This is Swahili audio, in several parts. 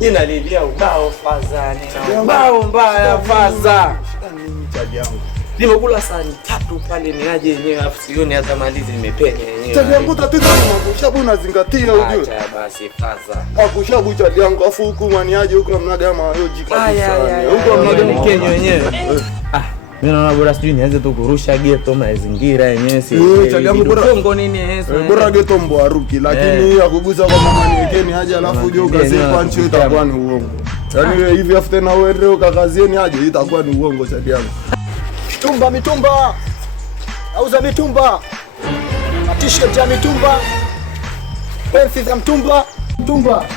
Ninalilia ubao faza, nina ubao mbaya faza. Chali yangu. Nimekula sahani 3 pale niaje yenyewe afu sioni hata malizi nimepenya yenyewe. Chali yangu tatizo ni kushabu unazingatia ujue. Acha basi faza. Akushabu chali yangu afu huku mwaniaje huko mnaga mayoji kabisa. Huko mnaga Kenya wenyewe. Mimi naona bora sijui nianze tu kurusha geto mazingira yenyewe si. Chali yangu bora Kongo nini Yesu. Bora geto mbwaruki lakini akuguza kwa mama niwekeni aje alafu uje ukazie panchi itakuwa ni uongo. Yaani hivi afu tena wewe ukakazieni aje itakuwa ni uongo chali yangu. Mitumba. Auza mitumba. T-shirt ya mitumba. Pensi za mtumba.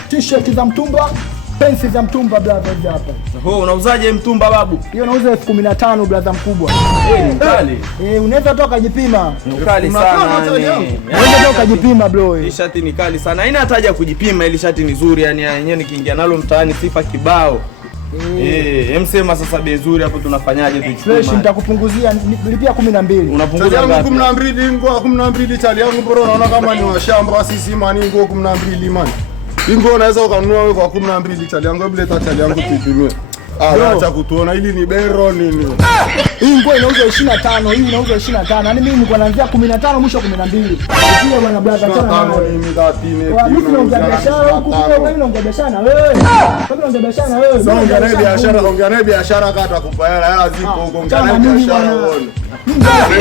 T-shirt za mtumba. Pensi za mtumba brother hizi hapa. Unauzaje mtumba babu? Hiyo nauza 15,000 brother mkubwa. Ni kali. Unaweza toka jipima. Ni kali sana. Unaweza toka jipima bro. Hii shati ni kali sana. Haina hata haja kujipima, ile shati ni nzuri yani yenyewe nikiingia nalo mtaani sifa kibao. Msema sasa bei nzuri hapo tunafanyaje tuchukue? Fresh nitakupunguzia nilipia 12. Unapunguza ngapi? 12 ngo 12 chali yangu bro unaona kama ni washamba sisi mani ngo 12 mani. Ingo unaweza ukanunua wewe kwa 12 chali yangu hebu leta chali yangu tupimie. Acha kutuona hili ni bero nini? Hii nguo inauzwa 25, hii inauzwa 25. Yaani mimi nilikuwa naanzia 15 mwisho 12. Pia bwana brother tena mimi katine. Mimi naongea biashara huku kwa mimi naongea biashara na wewe. Mimi naongea biashara na wewe. Sasa ongea naye biashara kata kupa hela zipo huko ongea naye biashara uone.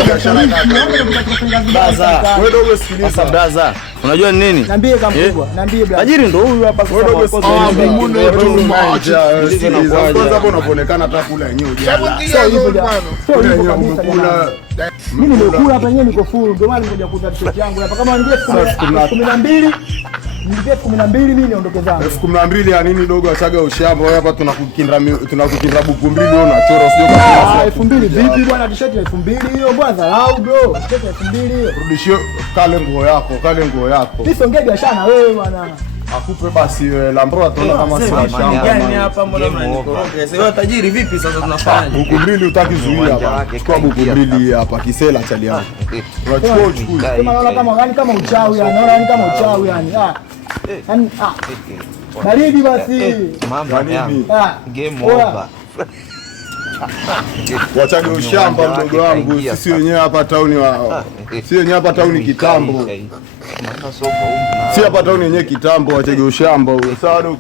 Biashara kata. Wewe dogo sikiliza. Sasa brother, unajua ni nini? Niambie kama mkubwa, niambie brother. Tajiri ndo huyu hapa sasa. Kwanza hapo unaonekana hata kula yenyewe hujala. Sio hivyo bwana. Umekula. Mimi nimekula hapa yenyewe niko full. Ndio maana nimekuja kuuza t-shirt yangu hapa. Kama ningefika 12, ningefika 12 mimi niondoke zangu. 12 ya nini dogo achaga ushamba wewe hapa tunakukinda buku 2 leo unachora usije kwa 2000 vipi bwana t-shirt ya 2000 hiyo bwana dharau bro. T-shirt ya 2000 hiyo. Rudishie kale nguo yako. Mimi siongee biashara na wewe bwana. Akupe basi Lambro ataona kama si shamba. Gani hapa mbona mnanikoroga? Sasa tajiri vipi sasa tunafanya? Buku 2 utaki zuia hapa. Chukua buku 2 hapa kisela chali yangu. Unachukua. Kama naona kama uchawi yani. Naona kama uchawi yani. Baridi basi. Mama yangu. Game over. Wachaga ushamba mdogo wangu. Sisi wenyewe hapa tauni kitambo. Si hapa tauni yenyewe kitambo wachaga ushamba. Sawa dogo.